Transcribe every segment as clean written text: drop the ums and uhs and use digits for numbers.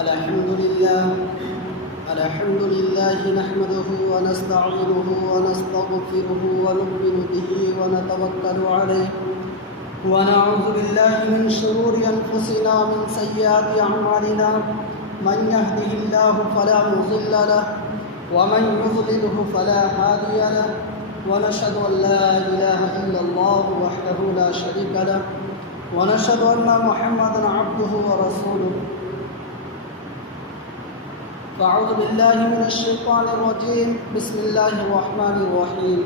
الحمد لله نحمده ونستعينه ونستغفره ونؤمن به ونتوكل عليه ونعوذ بالله من شرور أنفسنا ومن سيئات أعمالنا من يهده الله فلا مضل له ومن يضلله فلا هادي له ونشهد أن لا إله إلا الله وحده لا شريك له ونشهد أن محمدا عبده ورسوله. فأعوذ بالله من الشيطان الرجيم. بسم الله الرحمن الرحيم.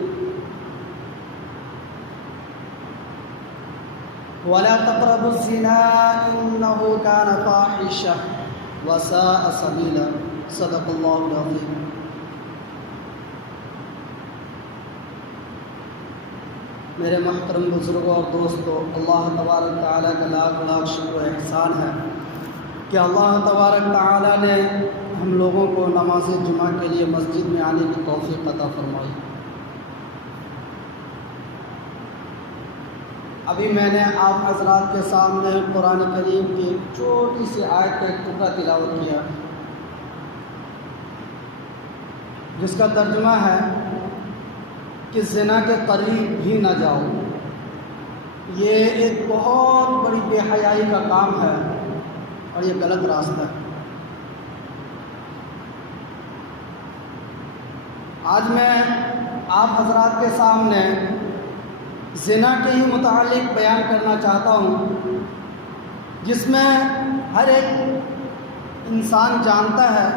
ولا تقربوا الزنا إنه كان فاحشة وساء سبيلا. صدق الله العظيم. میرے محترم بزرگوں اور دوستوں، اللہ تبارک تعالیٰ کا لاکھ لاکھ شکر و احسان ہے کہ اللہ تبارک تعالیٰ نے ہم لوگوں کو نماز جمعہ کے لیے مسجد میں آنے کی توفیق عطا فرمائی. ابھی میں نے آپ حضرات کے سامنے قرآن کریم کی ایک چھوٹی سی آیت کا ایک ٹکڑا تلاوت کیا جس کا ترجمہ ہے کہ زنا کے قریب بھی نہ جاؤ. یہ ایک بہت بڑی بے حیائی کا کام ہے اور یہ غلط راستہ ہے. آج میں آپ حضرات کے سامنے زنا کے ہی متعلق بیان کرنا چاہتا ہوں، جس میں ہر ایک انسان جانتا ہے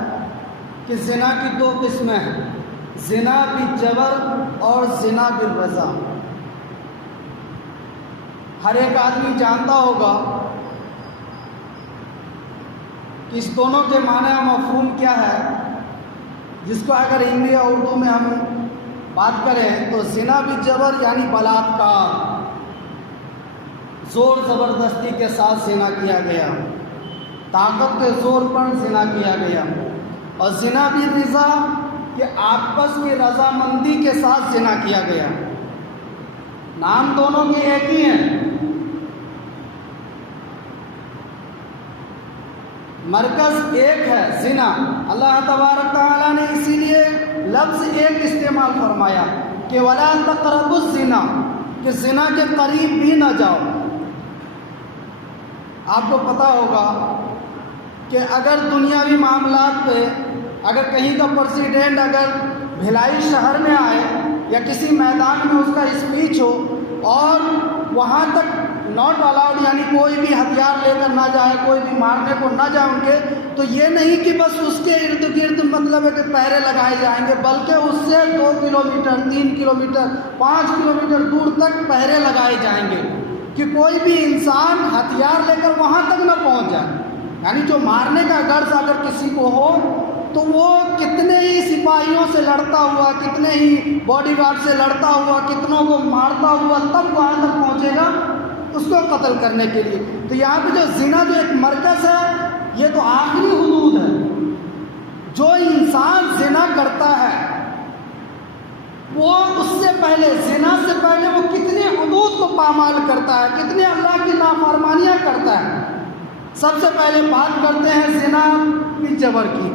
کہ زنا کی دو قسمیں ہیں، زنا بالجبر اور زنا بالرضا. ہر ایک آدمی جانتا ہوگا کہ اس دونوں کے معنی و مفہوم کیا ہے، جس کو اگر ہندی یا اردو میں ہم بات کریں تو زنا بالجبر یعنی بلاత్కాر، زور زبردستی کے ساتھ زنا کیا گیا، طاقت کے زور پر زنا کیا گیا. اور زنا بالرضا کہ آپس کی رضامندی کے ساتھ زنا کیا گیا. نام دونوں کے ایک ہی ہیں، مرکز ایک ہے زنا. اللہ تبارک تعالیٰ نے اسی لیے لفظ ایک استعمال فرمایا کہ وَلَا تَقْرَبُوا الزِّنَا، کہ زنا کے قریب بھی نہ جاؤ. آپ کو پتہ ہوگا کہ اگر دنیاوی معاملات پہ اگر کہیں کا پریزیڈنٹ اگر بھلائی شہر میں آئے یا کسی میدان میں اس کا اسپیچ ہو اور وہاں تک ناٹ الاؤڈ یعنی کوئی بھی ہتھیار لے کر نہ جائے، کوئی بھی مارنے کو نہ جائے ان کے، تو یہ نہیں کہ بس اس کے ارد گرد مطلب ہے کہ پہرے لگائے جائیں گے، بلکہ اس سے 2 کلومیٹر 3 کلومیٹر 5 کلومیٹر دور تک پہرے لگائے جائیں گے کہ کوئی بھی انسان ہتھیار لے کر وہاں تک نہ پہنچ جائے. یعنی جو مارنے کا غرض اگر کسی کو ہو تو وہ کتنے ہی سپاہیوں سے لڑتا ہوا، کتنے ہی باڈی گارڈ سے لڑتا ہوا، کتنوں کو مارتا ہوا تب وہاں تک پہنچے گا اس کو قتل کرنے کے لیے. تو یہاں پہ جو زنا جو ایک مرکز ہے، یہ تو آخری حدود ہے. جو انسان زنا کرتا ہے وہ اس سے پہلے زنا سے پہلے وہ کتنے حدود کو پامال کرتا ہے، کتنے اللہ کی نافرمانیاں کرتا ہے. سب سے پہلے بات کرتے ہیں زنا بالجبر کی،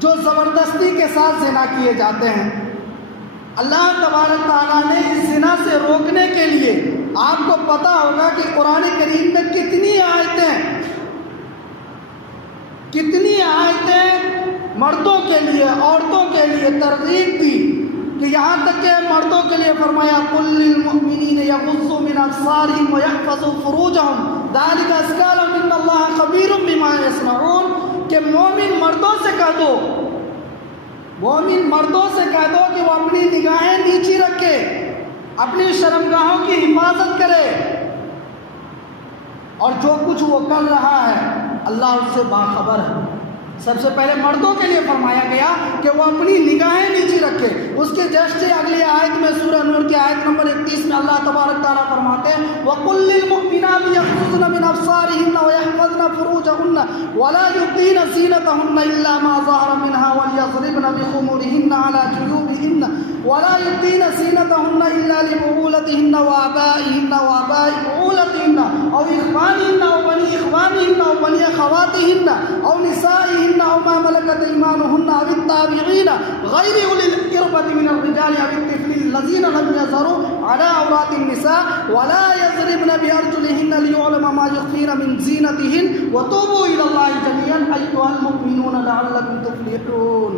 جو زبردستی کے ساتھ زنا کیے جاتے ہیں. اللہ تبارک تعالیٰ نے اس زنا سے روکنے کے لیے، آپ کو پتہ ہوگا کہ قرآن کریم میں کتنی آیتیں مردوں کے لیے عورتوں کے لیے ترغیب دی، کہ یہاں تک کہ مردوں کے لیے فرمایا قُل لِّلْمُؤْمِنِينَ يَغُضُّوا مِنْ أَبْصَارِهِمْ وَيَحْفَظُوا فُرُوجَهُمْ ذَلِكَ أَزْكَىٰ لَهُمْ إِنَّ اللَّهَ خَبِيرٌ بِمَا يَصْنَعُونَ. کہ مومن مردوں سے کہہ دو کہ وہ اپنی نگاہیں نیچی رکھے، اپنی شرمگاہوں کی حفاظت کرے، اور جو کچھ وہ کر رہا ہے اللہ اس سے باخبر ہے. سب سے پہلے مردوں کے لیے فرمایا گیا کہ وہ اپنی نگاہیں نیچی رکھے. اس کے جسٹ اگلی آیت میں سورہ نور کی آیت نمبر 31 میں اللہ تبارک تعالیٰ فرماتے ہیں وَقُلْ لِلْمُؤْمِنَاتِ يَغْضُضْنَ مِنْ أَبْصَارِهِنَّ وَيَحْفَظْنَ فُرُوجَهُنَّ وَلَا يُبْدِينَ زِينَتَهُنَّ إِلَّا مَا ظَهَرَ مِنْهَا وَلْيَضْرِبْنَ بِخُمُرِهِنَّ عَلَى جُيُوبِهِنَّ وَلَا يُبْدِينَ زِينَتَهُنَّ إِلَّا لِبُعُولَتِهِنَّ وَآبَائِهِنَّ وَآبَاءِ بُعُولَتِهِنَّ او اخوانهن او بنی اخوانهن او بنی اخواتهن او نسائهن او ما ملكت ايمانهن او التابعين غير اولي الاربة من الرجال او الطفل الذين لم يظهروا على عورات النساء ولا يضربن بارجلهن ليعلم ما يخفين من زينتهن وتوبوا الى الله جميعا ايها المؤمنون لعلكم تفلحون.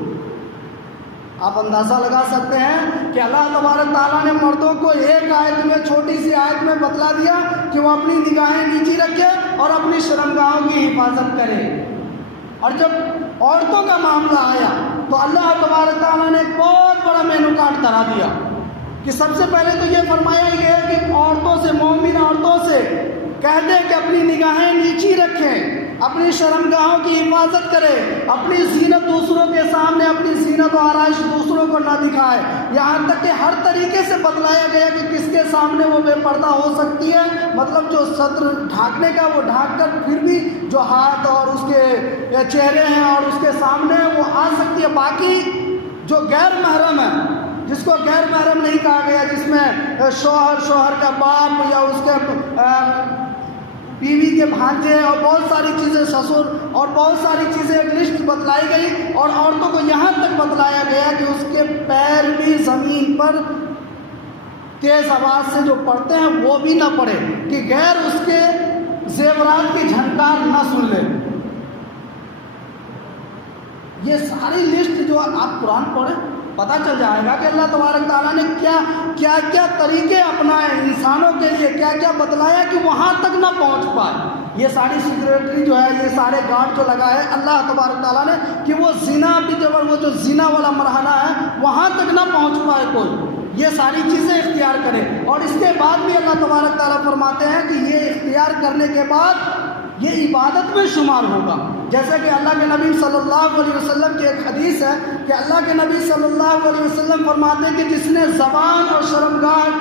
آپ اندازہ لگا سکتے ہیں کہ اللہ تبارک تعالیٰ نے مردوں کو ایک آیت میں، چھوٹی سی آیت میں بتلا دیا کہ وہ اپنی نگاہیں نیچی رکھے اور اپنی شرمگاہوں کی حفاظت کرے. اور جب عورتوں کا معاملہ آیا تو اللہ تبارک تعالیٰ نے ایک بہت بڑا مینو کارڈ کرا دیا کہ سب سے پہلے تو یہ فرمایا گیا کہ عورتوں سے، مومن عورتوں سے کہہ دے کہ اپنی نگاہیں نیچی رکھیں، اپنی شرمگاہوں کی حفاظت کرے، اپنی زینت دوسروں کے سامنے، اپنی زینت و آرائش دوسروں کو نہ دکھائے. یہاں تک کہ ہر طریقے سے بتلایا گیا کہ کس کے سامنے وہ بے پردہ ہو سکتی ہے، مطلب جو سطر ڈھانکنے کا وہ ڈھانک کر، پھر بھی جو ہاتھ اور اس کے چہرے ہیں اور اس کے سامنے وہ آ سکتی ہے. باقی جو غیر محرم ہے، جس کو غیر محرم نہیں کہا گیا، جس میں شوہر کا باپ یا اس کے بیوی کے بھانجے اور بہت ساری چیزیں، سسر اور بہت ساری چیزیں، ایک لسٹ بتلائی گئی. اور عورتوں کو یہاں تک بتلایا گیا کہ اس کے پیر بھی زمین پر تیز آواز سے جو پڑتے ہیں وہ بھی نہ پڑے، کہ غیر اس کے زیورات کی جھنکار نہ سن لے. یہ ساری لسٹ جو آپ قرآن پڑھیں پتہ چل جائے گا کہ اللہ تبارک تعالیٰ نے کیا طریقے اپنائے انسانوں کے لیے، کیا بتلایا کہ وہاں تک نہ پہنچ پائے. یہ ساری سیکریٹری جو ہے، یہ سارے گارڈ جو لگائے اللہ تبارک تعالیٰ نے کہ وہ زنا بھی جب وہ جو زنا والا مرحلہ ہے وہاں تک نہ پہنچ پائے کوئی، یہ ساری چیزیں اختیار کرے. اور اس کے بعد بھی اللہ تبارک تعالیٰ فرماتے ہیں کہ یہ اختیار کرنے کے بعد یہ عبادت میں شمار ہوگا. جیسا کہ اللہ کے نبی صلی اللہ علیہ وسلم کی ایک حدیث ہے کہ اللہ کے نبی صلی اللہ علیہ وسلم فرماتے ہیں کہ جس نے زبان اور شرمگاہ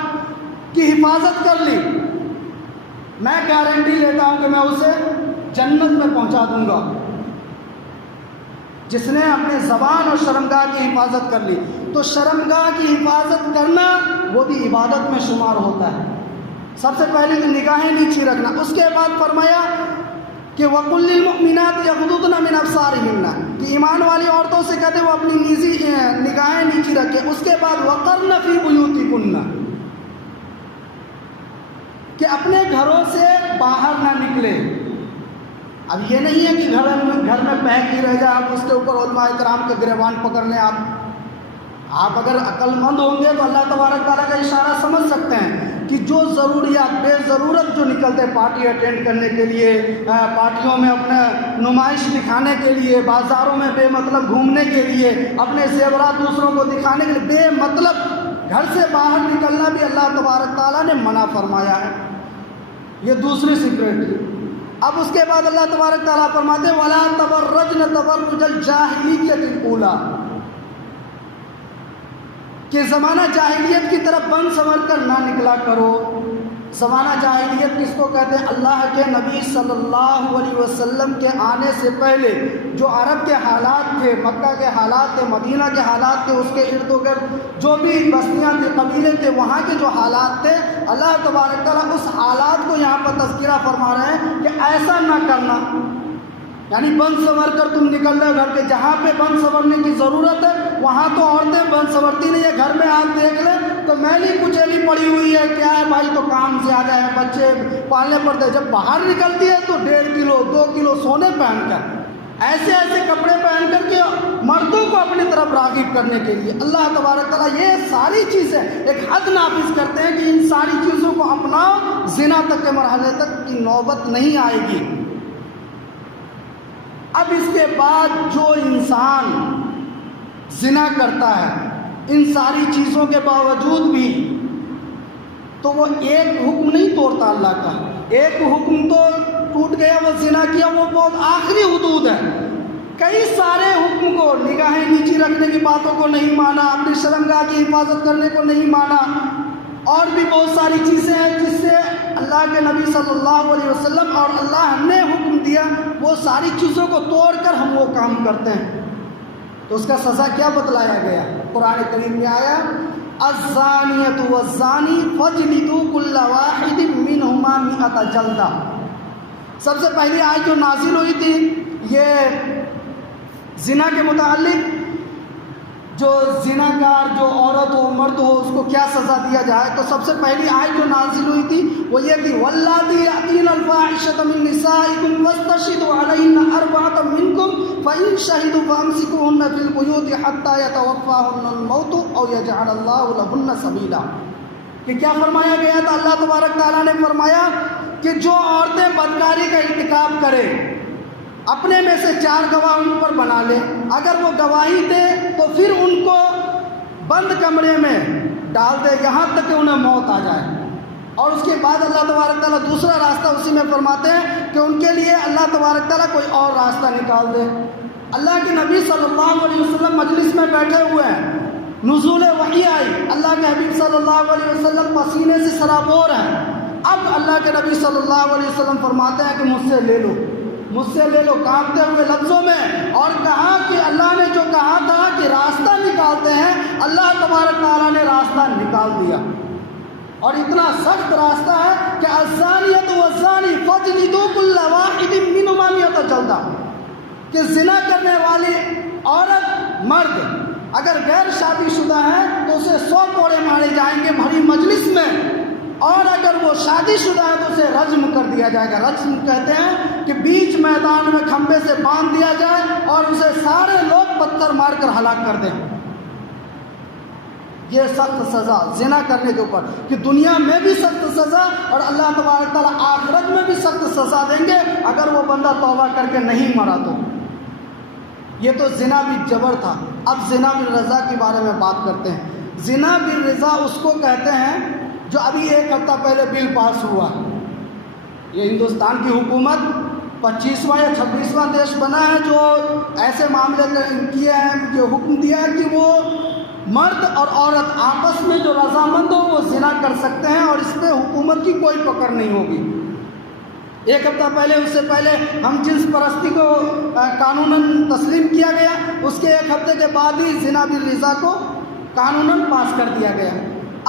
کی حفاظت کر لی، میں گارنٹی لیتا ہوں کہ میں اسے جنت میں پہنچا دوں گا. جس نے اپنے زبان اور شرمگاہ کی حفاظت کر لی، تو شرمگاہ کی حفاظت کرنا وہ بھی عبادت میں شمار ہوتا ہے. سب سے پہلے تو نگاہیں نیچی رکھنا. اس کے بعد فرمایا کہ وَقُلْ لِلْمُؤْمِنَاتِ يَغْضُضْنَ مِنْ أَبْصَارِهِنَّ، کہ ایمان والی عورتوں سے کہتے وہ اپنی نگاہیں نیچی رکھیں. اس کے بعد وَقَرْنَ فِي بُيُوتِكُنَّ، کہ اپنے گھروں سے باہر نہ نکلے. اب یہ نہیں ہے کہ گھر میں بہکی رہ جائے، آپ اس کے اوپر علماء کرام کے گریبان پکڑ لیں. آپ اگر عقل مند ہوں گے تو اللہ تبارک تعالیٰ کا اشارہ سمجھ سکتے ہیں کہ جو ضروریات بے ضرورت جو نکلتے پارٹی اٹینڈ کرنے کے لیے، پارٹیوں میں اپنے نمائش دکھانے کے لیے، بازاروں میں بے مطلب گھومنے کے لیے، اپنے زیورات دوسروں کو دکھانے کے لیے بے مطلب گھر سے باہر نکلنا بھی اللہ تبارک تعالیٰ نے منع فرمایا ہے. یہ دوسری سیکرٹ. اب اس کے بعد اللہ تبارک تعالیٰ فرماتے ہیں وَلَا تَبَرَّجْنَ تَبَرُّجَ الْجَاهِلِيَّةِ الْأُولَىٰ، کہ زمانہ جاہلیت کی طرف بن سنور کر نہ نکلا کرو. زمانہ جاہلیت کس کو کہتے ہیں؟ اللہ کے نبی صلی اللہ علیہ وسلم کے آنے سے پہلے جو عرب کے حالات تھے، مکہ کے حالات تھے، مدینہ کے حالات تھے، اس کے ارد و گرد جو بھی بستیاں تھے، قبیلے تھے، وہاں کے جو حالات تھے، اللہ تبارک تعالیٰ اس حالات کو یہاں پر تذکرہ فرما رہے ہیں کہ ایسا نہ کرنا. یعنی بند سنور کر تم نکل رہے گھر کے، جہاں پہ بند سنورنے کی ضرورت ہے وہاں تو عورتیں بند سنورتی نہیں ہے. گھر میں آپ دیکھ لیں تو میلی کچیلی پڑی ہوئی ہے، کیا ہے بھائی، تو کام زیادہ ہے، بچے پالنے پڑتے ہیں. جب باہر نکلتی ہے تو 1.5 کلو 2 کلو سونے پہن کر، ایسے کپڑے پہن کر کے مردوں کو اپنی طرف راغب کرنے کے لیے اللہ تبارک تعالیٰ یہ ساری چیزیں ایک حد نافذ کرتے ہیں کہ ان ساری چیزوں کو اپناؤ، زنا تک کے مرحلے تک کی نوبت نہیں آئے گی. اب اس کے بعد جو انسان زنا کرتا ہے ان ساری چیزوں کے باوجود بھی، تو وہ ایک حکم نہیں توڑتا اللہ کا. ایک حکم تو ٹوٹ گیا، وہ زنا کیا، وہ بہت آخری حدود ہے. کئی سارے حکم کو، نگاہیں نیچی رکھنے کی باتوں کو نہیں مانا، اپنی شرمگاہ کی حفاظت کرنے کو نہیں مانا، اور بھی بہت ساری چیزیں ہیں جس سے اللہ کے نبی صلی اللہ علیہ وسلم اور اللہ نے حکم دیا، وہ ساری چیزوں کو توڑ کر ہم وہ کام کرتے ہیں. تو اس کا سزا کیا بتلایا گیا؟ قرآن کریم میں آیا الزانیۃ والزانی فاجلدوا کل واحد منہما 100 جلدہ. سب سے پہلی آیت جو نازل ہوئی تھی یہ زنا کے متعلق، جو زنا کار جو عورت ہو مرد ہو اس کو کیا سزا دیا جائے، تو سب سے پہلی آیت جو نازل ہوئی تھی وہ یہ تھی واللاتی یأتین الفاحشۃ من نسائکم واستشہدوا علیہن اربعۃ منکم فإن شہدوا فامسکوہن فی البیوت حتی یتوفاہن الموت او یجعل اللہ لہن سبیلا۔ کہ کیا فرمایا گیا تھا؟ اللہ تبارک تعالیٰ نے فرمایا کہ جو عورتیں بدکاری کا ارتکاب کرے اپنے میں سے 4 گواہ ان پر بنا لے، اگر وہ گواہی دے تو پھر ان کو بند کمرے میں ڈال دے یہاں تک کہ انہیں موت آ جائے۔ اور اس کے بعد اللہ تبارک تعالیٰ دوسرا راستہ اسی میں فرماتے ہیں کہ ان کے لیے اللہ تبارک تعالیٰ کوئی اور راستہ نکال دے۔ اللہ کے نبی صلی اللہ علیہ وسلم مجلس میں بیٹھے ہوئے ہیں، نزول وحی آئی، اللہ کے حبیب صلی اللہ علیہ وسلم پسینے سے سرابور ہیں۔ اب اللہ کے نبی صلی اللہ علیہ وسلم فرماتے ہیں کہ مجھ سے لے لو، مجھ سے لے لو، کانپتے ہوئے لفظوں میں، اور کہا کہ اللہ نے جو کہا تھا کہ راستہ نکالتے ہیں، اللہ تبارک تعالیٰ نے راستہ نکال دیا۔ اور اتنا سخت راستہ ہے کہ الزانیۃ والزانی فاجلدوا کل واحد منہما مئۃ جلدہ، کہ زنا کرنے والی عورت مرد اگر غیر شادی شدہ ہے تو اسے 100 کوڑے مارے جائیں گے بھری مجلس میں، اور اگر وہ شادی شدہ ہے تو اسے رجم کر دیا جائے گا۔ رجم کہتے ہیں کہ بیچ میدان میں کھمبے سے باندھ دیا جائے اور اسے سارے لوگ پتھر مار کر ہلاک کر دیں۔ یہ سخت سزا زنا کرنے کے اوپر، کہ دنیا میں بھی سخت سزا اور اللہ تبارک تعالیٰ آخرت میں بھی سخت سزا دیں گے اگر وہ بندہ توبہ کر کے نہیں مرا تو۔ یہ تو زنا بالجبر تھا، اب زنا بالرضا کے بارے میں بات کرتے ہیں۔ زنا بالرضا اس کو کہتے ہیں جو ابھی 1 ہفتہ پہلے بل پاس ہوا۔ یہ ہندوستان کی حکومت 25واں یا 26واں دیش بنا ہے جو ایسے معاملے کیے ہیں، جو حکم دیا ہے کہ وہ مرد اور عورت آپس میں جو رضامند ہو وہ زنا کر سکتے ہیں اور اس پہ حکومت کی کوئی پکڑ نہیں ہوگی۔ 1 ہفتہ پہلے، اس سے پہلے ہم جنس پرستی کو قانوناً تسلیم کیا گیا، اس کے 1 ہفتے کے بعد ہی زنا بالرضا کو قانوناً پاس کر دیا گیا۔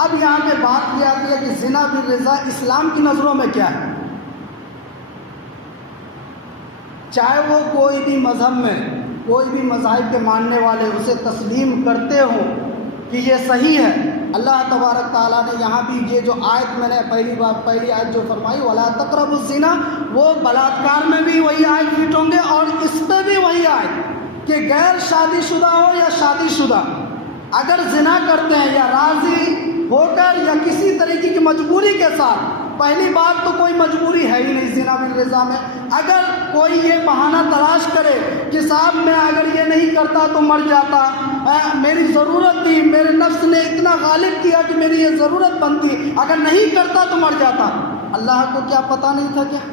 اب یہاں پہ بات کی آتی ہے کہ زنا بالرضا اسلام کی نظروں میں کیا ہے۔ چاہے وہ کوئی بھی مذہب میں، کوئی بھی مذاہب کے ماننے والے اسے تسلیم کرتے ہوں کہ یہ صحیح ہے، اللہ تبارک تعالیٰ نے یہاں بھی یہ جو آیت میں نے پہلی آیت جو فرمائی وَلَا تَقْرَبُوا الزِّنَا، وہ بلاತ್کار میں بھی وہی آیت فٹ ہوں گے اور اس پہ بھی وہی آیت کہ غیر شادی شدہ ہو یا شادی شدہ اگر زنا کرتے ہیں یا راضی ہو کر یا کسی طریقے کی مجبوری کے ساتھ، پہلی بات تو کوئی مجبوری ہے ہی نہیں زنا بالرضا میں۔ اگر کوئی یہ بہانہ تلاش کرے کہ صاحب میں اگر یہ نہیں کرتا تو مر جاتا، میری ضرورت تھی، میرے نفس نے اتنا غالب کیا کہ میری یہ ضرورت بنتی، اگر نہیں کرتا تو مر جاتا، اللہ کو کیا پتہ نہیں تھا کیا؟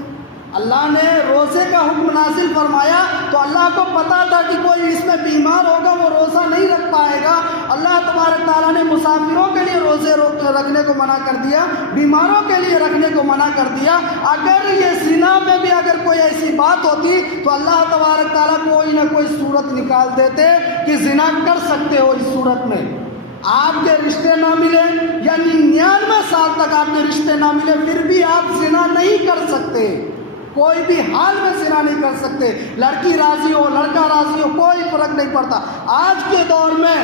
اللہ نے روزے کا حکم نازل فرمایا تو اللہ کو پتا تھا کہ کوئی اس میں بیمار ہوگا وہ روزہ نہیں رکھ پائے گا۔ اللہ تبارک تعالیٰ نے مسافروں کے لیے روزے رکھنے کو منع کر دیا، بیماروں کے لیے رکھنے کو منع کر دیا۔ اگر یہ زنا میں بھی اگر کوئی ایسی بات ہوتی تو اللہ تبارک تعالیٰ کوئی نہ کوئی صورت نکال دیتے کہ زنا کر سکتے ہو۔ اس صورت میں آپ کے رشتے نہ ملے یا 99 سال تک آپ کے رشتے نہ ملے پھر بھی آپ زنا نہیں کر سکتے، کوئی بھی حال میں زنا نہیں کر سکتے، لڑکی راضی ہو لڑکا راضی ہو کوئی فرق نہیں پڑتا۔ آج کے دور میں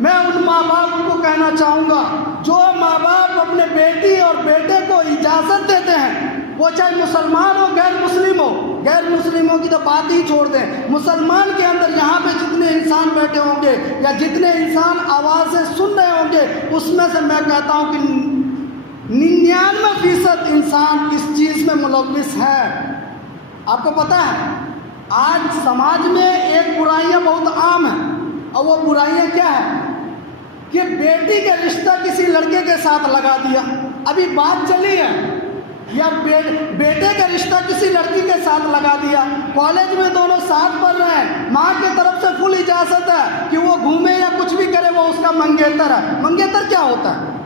میں ان ماں باپ کو کہنا چاہوں گا جو ماں باپ اپنے بیٹی اور بیٹے کو اجازت دیتے ہیں، وہ چاہے مسلمان ہو غیر مسلم ہو، غیر مسلموں کی تو بات ہی چھوڑ دیں، مسلمان کے اندر یہاں پہ جتنے انسان بیٹھے ہوں گے یا جتنے انسان آوازیں سن رہے ہوں گے اس میں سے میں کہتا ہوں کہ 99% انسان اس چیز میں ملوث ہے۔ آپ کو پتہ ہے آج سماج میں ایک برائیاں بہت عام ہیں اور وہ برائیاں کیا ہیں کہ بیٹی کا رشتہ کسی لڑکے کے ساتھ لگا دیا، ابھی بات چلی ہے، یا بیٹے کا رشتہ کسی لڑکی کے ساتھ لگا دیا، کالج میں دونوں ساتھ پڑھ رہے ہیں، ماں کی طرف سے فل اجازت ہے کہ وہ گھومے یا کچھ بھی کرے وہ اس کا منگیتر ہے۔ منگیتر کیا ہوتا ہے؟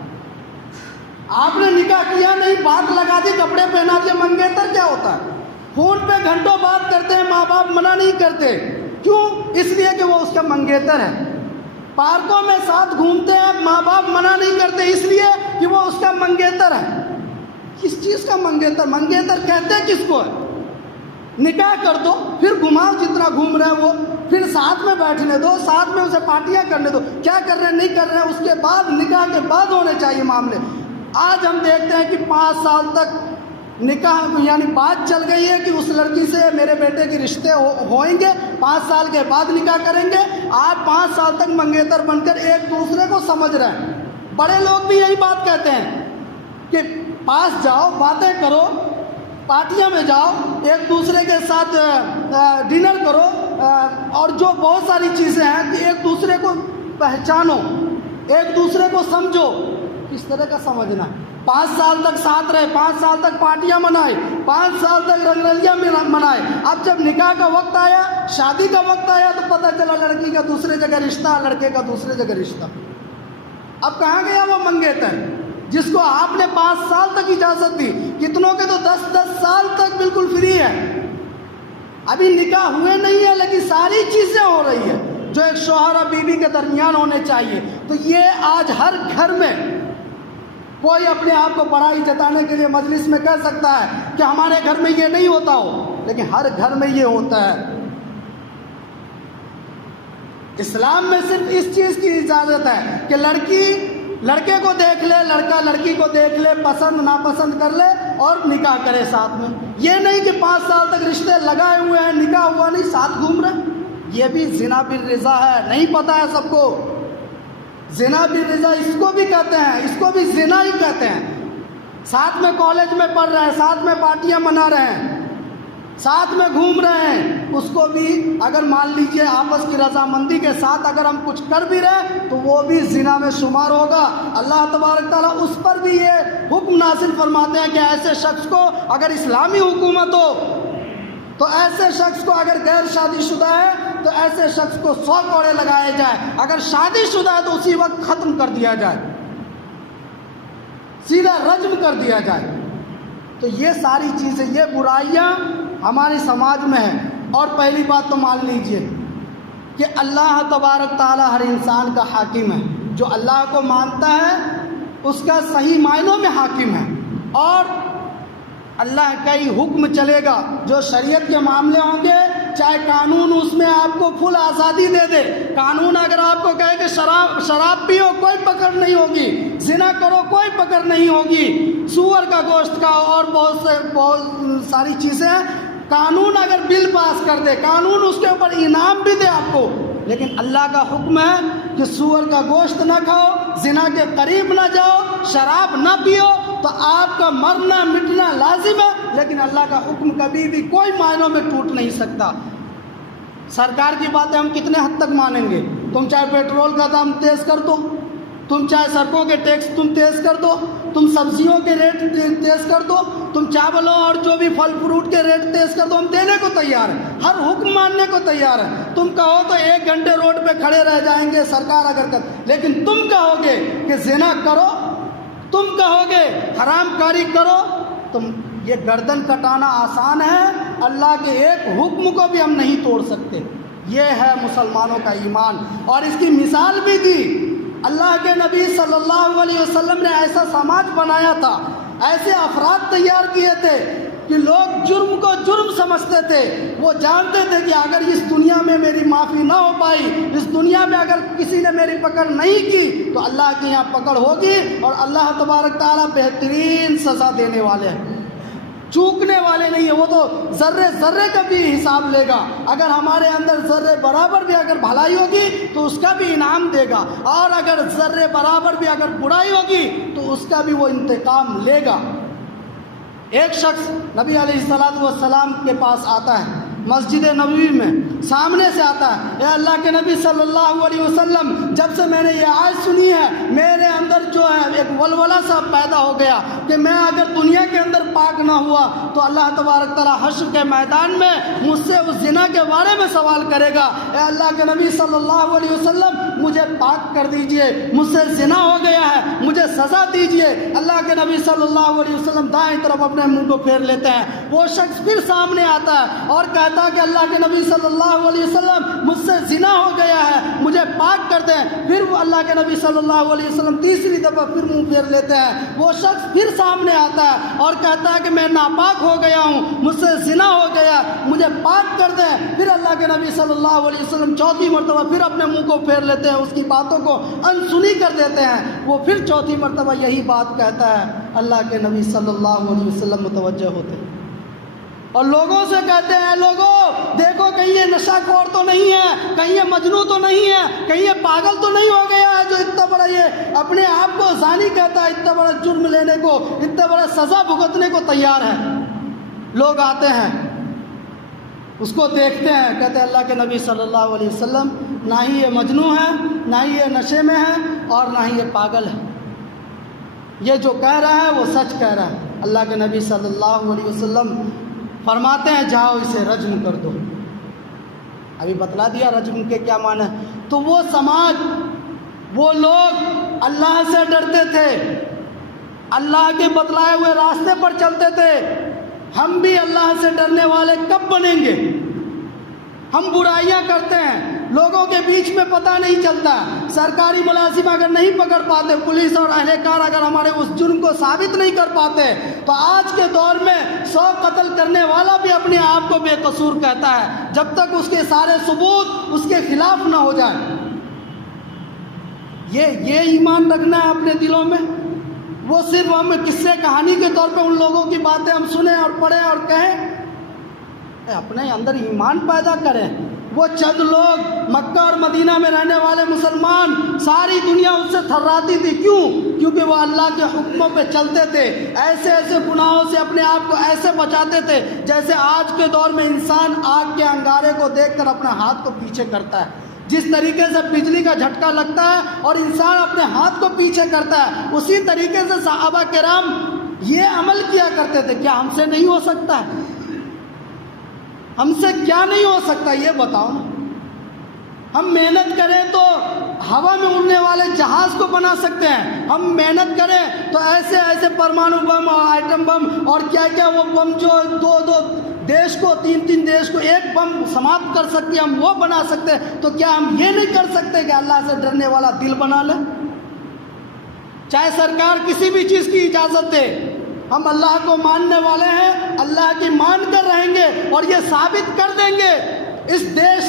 آپ نے نکاح کیا نہیں، بات لگا دی، کپڑے پہنا دیے، منگیتر کیا ہوتا ہے؟ فون پہ گھنٹوں بات کرتے ہیں، ماں باپ منع نہیں کرتے، کیوں؟ اس لیے کہ وہ اس کا منگیتر ہے۔ پارکوں میں ساتھ گھومتے ہیں، ماں باپ منع نہیں کرتے اس لیے کہ وہ اس کا منگیتر ہے۔ کس چیز کا منگیتر؟ منگیتر کہتے کس کو ہے؟ نکاح کر دو، پھر گھماؤ جتنا گھوم رہے ہیں وہ، پھر ساتھ میں بیٹھنے دو، ساتھ میں اسے پارٹیاں کرنے دو، کیا کر رہے ہیں نہیں کر رہے ہیں اس کے بعد، نکاح کے بعد ہونے چاہیے معاملے۔ آج ہم دیکھتے ہیں کہ 5 سال تک نکاح یعنی بات چل گئی ہے کہ اس لڑکی سے میرے بیٹے کے رشتے ہوئیں گے، 5 سال کے بعد نکاح کریں گے۔ آپ 5 سال تک منگیتر بن کر ایک دوسرے کو سمجھ رہے ہیں۔ بڑے لوگ بھی یہی بات کہتے ہیں کہ پاس جاؤ، باتیں کرو، پارٹیاں میں جاؤ، ایک دوسرے کے ساتھ ڈنر کرو، اور جو بہت ساری چیزیں ہیں کہ ایک دوسرے کو پہچانو، ایک دوسرے کو سمجھو۔ کس طرح کا سمجھنا ہے؟ 5 سال تک ساتھ رہے، 5 سال تک پارٹیاں منائے، 5 سال تک رنگرلیاں منائے، اب جب نکاح کا وقت آیا، شادی کا وقت آیا تو پتہ چلا لڑکی کا دوسرے جگہ رشتہ، لڑکے کا دوسرے جگہ رشتہ۔ اب کہاں گیا وہ منگیتر جس کو آپ نے 5 سال تک اجازت دی؟ کتنوں کے تو 10 سال تک بالکل فری ہے، ابھی نکاح ہوئے نہیں ہے لیکن ساری چیزیں ہو رہی ہے جو ایک شوہر اور بیوی کے درمیان ہونے چاہیے۔ تو یہ آج ہر گھر میں کوئی اپنے آپ کو بڑائی جتانے کے لیے مجلس میں کہہ سکتا ہے کہ ہمارے گھر میں یہ نہیں ہوتا ہو، لیکن ہر گھر میں یہ ہوتا ہے۔ اسلام میں صرف اس چیز کی اجازت ہے کہ لڑکی لڑکے کو دیکھ لے، لڑکا لڑکی کو دیکھ لے، پسند ناپسند کر لے اور نکاح کرے ساتھ میں۔ یہ نہیں کہ 5 سال تک رشتے لگائے ہوئے ہیں، نکاح ہوا نہیں، ساتھ گھوم رہے۔ یہ بھی زنا بالرضا ہے، نہیں پتہ ہے سب کو۔ زنا بالرضا اس کو بھی کہتے ہیں، اس کو بھی زنا ہی کہتے ہیں۔ ساتھ میں کالج میں پڑھ رہے ہیں، ساتھ میں پارٹیاں منا رہے ہیں، ساتھ میں گھوم رہے ہیں، اس کو بھی اگر مان لیجئے آپس کی رضامندی کے ساتھ اگر ہم کچھ کر بھی رہے تو وہ بھی زنا میں شمار ہوگا۔ اللہ تبارک تعالیٰ اس پر بھی یہ حکم نازل فرماتے ہیں کہ ایسے شخص کو اگر اسلامی حکومت ہو تو ایسے شخص کو، اگر غیر شادی شدہ ہے تو ایسے شخص کو 100 کوڑے لگائے جائے، اگر شادی شدہ ہے تو اسی وقت ختم کر دیا جائے، سیدھا رجم کر دیا جائے۔ تو یہ ساری چیزیں، یہ برائیاں ہمارے سماج میں ہیں۔ اور پہلی بات تو مان لیجئے کہ اللہ تبارک تعالیٰ ہر انسان کا حاکم ہے، جو اللہ کو مانتا ہے اس کا صحیح معنوں میں حاکم ہے، اور اللہ کا ہی حکم چلے گا۔ جو شریعت کے معاملے ہوں گے، چاہے قانون اس میں آپ کو فل آزادی دے دے، قانون اگر آپ کو کہے کہ شراب پیو کوئی پکڑ نہیں ہوگی، زنا کرو کوئی پکڑ نہیں ہوگی، سور کا گوشت کھاؤ اور بہت ساری چیزیں، قانون اگر بل پاس کر دے، قانون اس کے اوپر انعام بھی دے آپ کو، لیکن اللہ کا حکم ہے کہ سور کا گوشت نہ کھاؤ، زنا کے قریب نہ جاؤ، شراب نہ پیو، تو آپ کا مرنا مٹنا لازم ہے۔ لیکن اللہ کا حکم کبھی بھی کوئی معنوں میں ٹوٹ نہیں سکتا۔ سرکار کی باتیں ہم کتنے حد تک مانیں گے؟ تم چاہے پیٹرول کا دام تیز کر دو، تم چاہے سڑکوں کے ٹیکس تم تیز کر دو، تم سبزیوں کے ریٹ تیز کر دو، تم چاولوں اور جو بھی پھل فروٹ کے ریٹ تیز کر دو، ہم دینے کو تیار ہیں، ہر حکم ماننے کو تیار ہیں۔ تم کہو تو 1 گھنٹے روڈ پہ کھڑے رہ جائیں گے سرکار اگر کر، لیکن تم کہو گے کہ زنا کرو، تم کہو گے حرام کاری کرو، تم یہ گردن کٹانا آسان ہے، اللہ کے ایک حکم کو بھی ہم نہیں توڑ سکتے۔ یہ ہے مسلمانوں کا ایمان، اور اس کی مثال بھی دی۔ اللہ کے نبی صلی اللہ علیہ وسلم نے ایسا سماج بنایا تھا، ایسے افراد تیار کیے تھے کہ لوگ جرم کو جرم سمجھتے تھے۔ وہ جانتے تھے کہ اگر اس دنیا میں میری معافی نہ ہو پائی، اس دنیا میں اگر کسی نے میری پکڑ نہیں کی تو اللہ کے یہاں پکڑ ہوگی، اور اللہ تبارک تعالیٰ بہترین سزا دینے والے ہیں، چوکنے والے نہیں ہیں۔ وہ تو ذرے ذرے کا بھی حساب لے گا، اگر ہمارے اندر ذرے برابر بھی اگر بھلائی ہوگی تو اس کا بھی انعام دے گا، اور اگر ذرے برابر بھی اگر برائی ہوگی تو اس کا بھی وہ انتقام لے گا۔ ایک شخص نبی علیہ السلام کے پاس آتا ہے، مسجد نبوی میں سامنے سے آتا ہے، اے اللہ کے نبی صلی اللہ علیہ وسلم، جب سے میں نے یہ آیت سنی ہے میرے اندر جو ہے ایک ولولہ سا پیدا ہو گیا کہ میں اگر دنیا کے اندر پاک نہ ہوا تو اللہ تبارک تعالیٰ حشر کے میدان میں مجھ سے اس زنا کے بارے میں سوال کرے گا۔ اے اللہ کے نبی صلی اللہ علیہ وسلم، مجھے پاک کر دیجئے، مجھ سے زنا ہو گیا ہے، مجھے سزا دیجئے۔ اللہ کے نبی صلی اللہ علیہ وسلم دائیں طرف اپنے منہ کو پھیر لیتے ہیں۔ وہ شخص پھر سامنے آتا ہے اور کہتا کہتا کہ اللہ کے نبی صلی اللہ علیہ وسلم مجھ سے زنا ہو گیا ہے، مجھے پاک کر دیں، پھر وہ اللہ کے نبی صلی اللہ علیہ وسلم تیسری دفعہ پھر منہ پھیر لیتے ہیں، وہ شخص پھر سامنے آتا ہے اور کہتا ہے کہ میں ناپاک ہو گیا ہوں، مجھ سے زنا ہو گیا، مجھے پاک کر دیں، پھر اللہ کے نبی صلی اللہ علیہ وسلم چوتھی مرتبہ پھر اپنے منہ کو پھیر لیتے ہیں، اس کی باتوں کو انسنی کر دیتے ہیں، وہ پھر چوتھی مرتبہ یہی بات کہتا ہے، اللہ کے نبی صلی اللہ علیہ وسلم متوجہ ہوتے ہیں اور لوگوں سے کہتے ہیں، لوگوں دیکھو کہیں یہ نشہ خور تو نہیں ہے، کہیں یہ مجنوں تو نہیں ہے، کہیں یہ پاگل تو نہیں ہو گیا ہے جو اتنا بڑا یہ اپنے آپ کو زانی کہتا ہے، اتنا بڑا جرم لینے کو، اتنا بڑا سزا بھگتنے کو تیار ہے۔ لوگ آتے ہیں، اس کو دیکھتے ہیں، کہتے ہیں اللہ کے نبی صلی اللہ علیہ وسلم نہ ہی یہ مجنوں ہے، نہ ہی یہ نشے میں ہے، اور نہ ہی یہ پاگل ہے، یہ جو کہہ رہا ہے وہ سچ کہہ رہا ہے۔ اللہ کے نبی صلی اللہ علیہ وسلم فرماتے ہیں جاؤ اسے رجم کر دو۔ ابھی بتلا دیا رجم کے کیا معنی ہے۔ تو وہ سماج، وہ لوگ اللہ سے ڈرتے تھے، اللہ کے بتلائے ہوئے راستے پر چلتے تھے۔ ہم بھی اللہ سے ڈرنے والے کب بنیں گے؟ ہم برائیاں کرتے ہیں، لوگوں کے بیچ میں پتہ نہیں چلتا، سرکاری ملازم اگر نہیں پکڑ پاتے، پولیس اور اہلکار اگر ہمارے اس جرم کو ثابت نہیں کر پاتے، تو آج کے دور میں 100 قتل کرنے والا بھی اپنے آپ کو بے قصور کہتا ہے جب تک اس کے سارے ثبوت اس کے خلاف نہ ہو جائیں۔ یہ ایمان رکھنا ہے اپنے دلوں میں۔ وہ صرف ہم قصے کہانی کے طور پہ ان لوگوں کی باتیں ہم سنیں اور پڑھیں اور کہیں، اپنے اندر ایمان پیدا کریں۔ وہ چند لوگ مکہ اور مدینہ میں رہنے والے مسلمان، ساری دنیا اس سے تھراتی تھی، کیوں؟ کیونکہ وہ اللہ کے حکموں پہ چلتے تھے، ایسے ایسے گناہوں سے اپنے آپ کو ایسے بچاتے تھے جیسے آج کے دور میں انسان آگ کے انگارے کو دیکھ کر اپنے ہاتھ کو پیچھے کرتا ہے۔ جس طریقے سے بجلی کا جھٹکا لگتا ہے اور انسان اپنے ہاتھ کو پیچھے کرتا ہے، اسی طریقے سے صحابہ کرام یہ عمل کیا کرتے تھے۔ کیا ہم سے نہیں ہو سکتا ہے؟ ہم سے کیا نہیں ہو سکتا یہ بتاؤ نا۔ ہم محنت کریں تو ہوا میں اڑنے والے جہاز کو بنا سکتے ہیں، ہم محنت کریں تو ایسے ایسے پرمانو بم اور آئٹم بم اور کیا کیا وہ بم جو دو دیش کو، تین دیش کو ایک بم سماپت کر سکتے ہیں، ہم وہ بنا سکتے ہیں۔ تو کیا ہم یہ نہیں کر سکتے کہ اللہ سے ڈرنے والا دل بنا لیں؟ چاہے سرکار کسی بھی چیز کی اجازت دے، ہم اللہ کو ماننے والے ہیں، اللہ کی مان کر رہیں گے اور یہ ثابت کر دیں گے اس دیش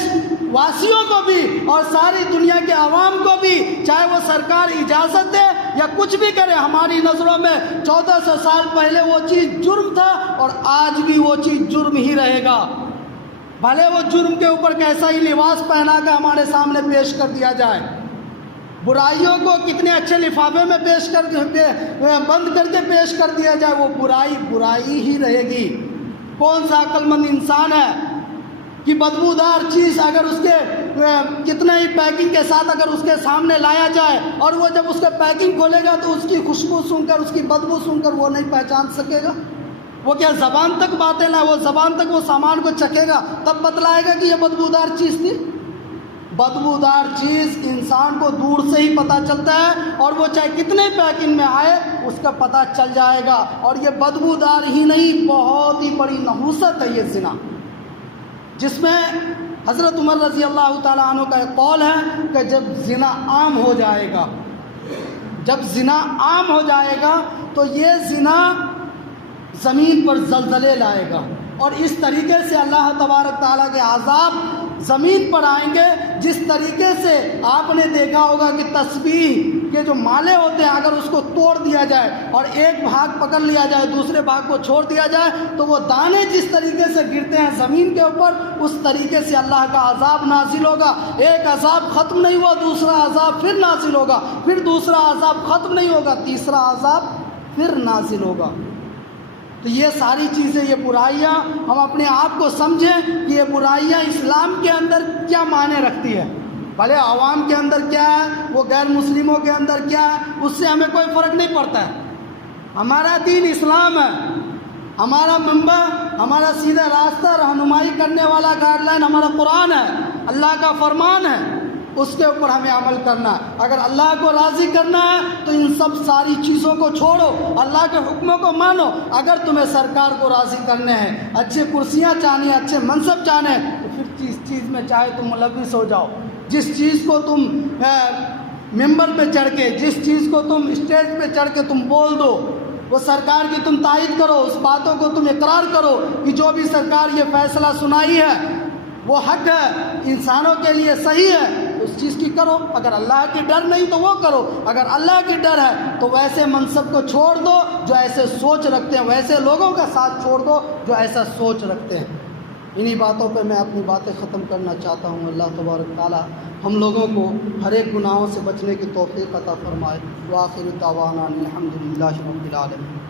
واسیوں کو بھی اور ساری دنیا کے عوام کو بھی، چاہے وہ سرکار اجازت دے یا کچھ بھی کرے، ہماری نظروں میں 1400 سال پہلے وہ چیز جرم تھا اور آج بھی وہ چیز جرم ہی رہے گا، بھلے وہ جرم کے اوپر کیسا ہی لباس پہنا کے ہمارے سامنے پیش کر دیا جائے، برائیوں کو کتنے اچھے لفافے میں پیش کر بند کر کے پیش کر دیا جائے، وہ برائی ہی رہے گی۔ کون سا عقل مند انسان ہے کہ بدبودار چیز اگر اس کے کتنے ہی پیکنگ کے ساتھ اگر اس کے سامنے لایا جائے اور وہ جب اس کے پیکنگ کھولے گا تو اس کی خوشبو سن کر، اس کی بدبو سن کر وہ نہیں پہچان سکے گا؟ وہ کیا زبان تک باتیں نہ، وہ زبان تک وہ سامان کو چکھے گا تب بتلائے گا کہ یہ بدبودار چیز تھی؟ بدبودار چیز انسان کو دور سے ہی پتہ چلتا ہے اور وہ چاہے کتنے پیکنگ میں آئے اس کا پتہ چل جائے گا۔ اور یہ بدبودار ہی نہیں، بہت ہی بڑی نحوست ہے یہ زنا، جس میں حضرت عمر رضی اللہ تعالیٰ عنہ کا ایک قول ہے کہ جب زنا عام ہو جائے گا، جب زنا عام ہو جائے گا تو یہ زنا زمین پر زلزلے لائے گا اور اس طریقے سے اللہ تبارک تعالیٰ کے عذاب زمین پر آئیں گے۔ جس طریقے سے آپ نے دیکھا ہوگا کہ تسبیح کے جو مالے ہوتے ہیں اگر اس کو توڑ دیا جائے اور ایک بھاگ پکڑ لیا جائے، دوسرے بھاگ کو چھوڑ دیا جائے تو وہ دانے جس طریقے سے گرتے ہیں زمین کے اوپر، اس طریقے سے اللہ کا عذاب نازل ہوگا۔ ایک عذاب ختم نہیں ہوا، دوسرا عذاب پھر نازل ہوگا، پھر دوسرا عذاب ختم نہیں ہوگا، تیسرا عذاب پھر نازل ہوگا۔ تو یہ ساری چیزیں، یہ برائیاں، ہم اپنے آپ کو سمجھیں کہ یہ برائیاں اسلام کے اندر کیا معنی رکھتی ہے، بھلے عوام کے اندر کیا ہے، وہ غیر مسلموں کے اندر کیا ہے، اس سے ہمیں کوئی فرق نہیں پڑتا ہے۔ ہمارا دین اسلام ہے، ہمارا منبع، ہمارا سیدھا راستہ رہنمائی کرنے والا گائیڈ لائن ہمارا قرآن ہے، اللہ کا فرمان ہے۔ اس کے اوپر ہمیں عمل کرنا ہے۔ اگر اللہ کو راضی کرنا ہے تو ان سب ساری چیزوں کو چھوڑو، اللہ کے حکموں کو مانو۔ اگر تمہیں سرکار کو راضی کرنے ہیں، اچھے کرسیاں چاہنی ہیں، اچھے منصب چاہنے ہیں، تو پھر جس چیز میں چاہے تم ملوث ہو جاؤ، جس چیز کو تم ممبر پہ چڑھ کے، جس چیز کو تم اسٹیج پہ چڑھ کے تم بول دو، وہ سرکار کی تم تائید کرو، اس باتوں کو تم اقرار کرو کہ جو بھی سرکار یہ فیصلہ سنائی ہے وہ حق ہے، انسانوں کے لیے صحیح ہے، اس چیز کی کرو۔ اگر اللہ کی ڈر نہیں تو وہ کرو، اگر اللہ کی ڈر ہے تو ویسے منصب کو چھوڑ دو جو ایسے سوچ رکھتے ہیں، ویسے لوگوں کا ساتھ چھوڑ دو جو ایسا سوچ رکھتے ہیں۔ انہی باتوں پہ میں اپنی باتیں ختم کرنا چاہتا ہوں۔ اللہ تبارک تعالیٰ ہم لوگوں کو ہر ایک گناہوں سے بچنے کی توفیق عطا فرمائے۔ وآخر دعوانا الحمد للہ رب العالمین۔